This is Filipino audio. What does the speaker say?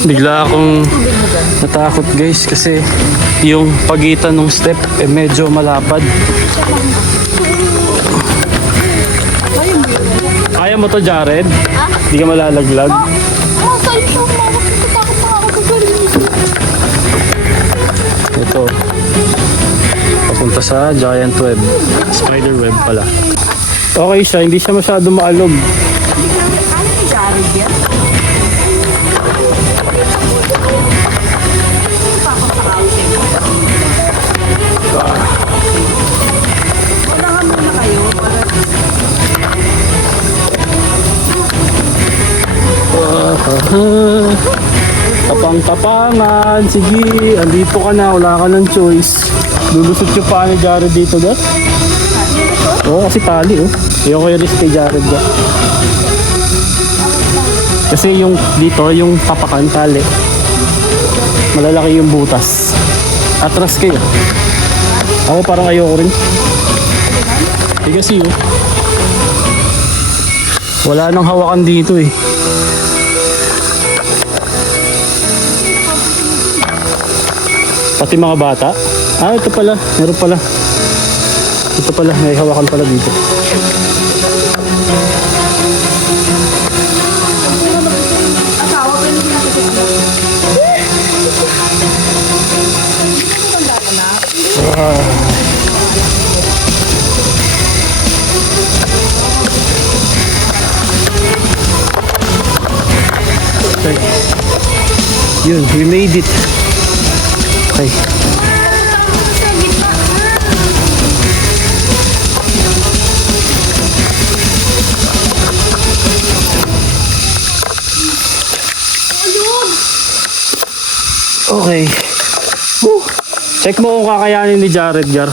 Bigla akong natakot guys kasi yung pagitan ng step medyo malapad. Kaya mo to, Jared? Hindi ka malalaglag? Ito. Papunta sa giant web. Spider web pala. Okay siya, hindi siya masyado maalog. Tapang-tapangan. Sige, andito ka na. Wala ka ng choice. Lulusot yung paa ni Jared dito, da? Oo, kasi tali, oh. Ayoko yung risk kay Jared, da. Kasi yung dito, yung tapakan, tali. Malalaki yung butas. Atras kayo. Ako parang ayoko rin. Eh kasi, oh. Wala nang hawakan dito, eh. Pati mga bata. Ah, ito pala. Meron pala. Ito pala. May hawakan pala dito. Okay. Yun, we made it. Okay. Okay. Check mo kung kakayanin ni Jared, Jar.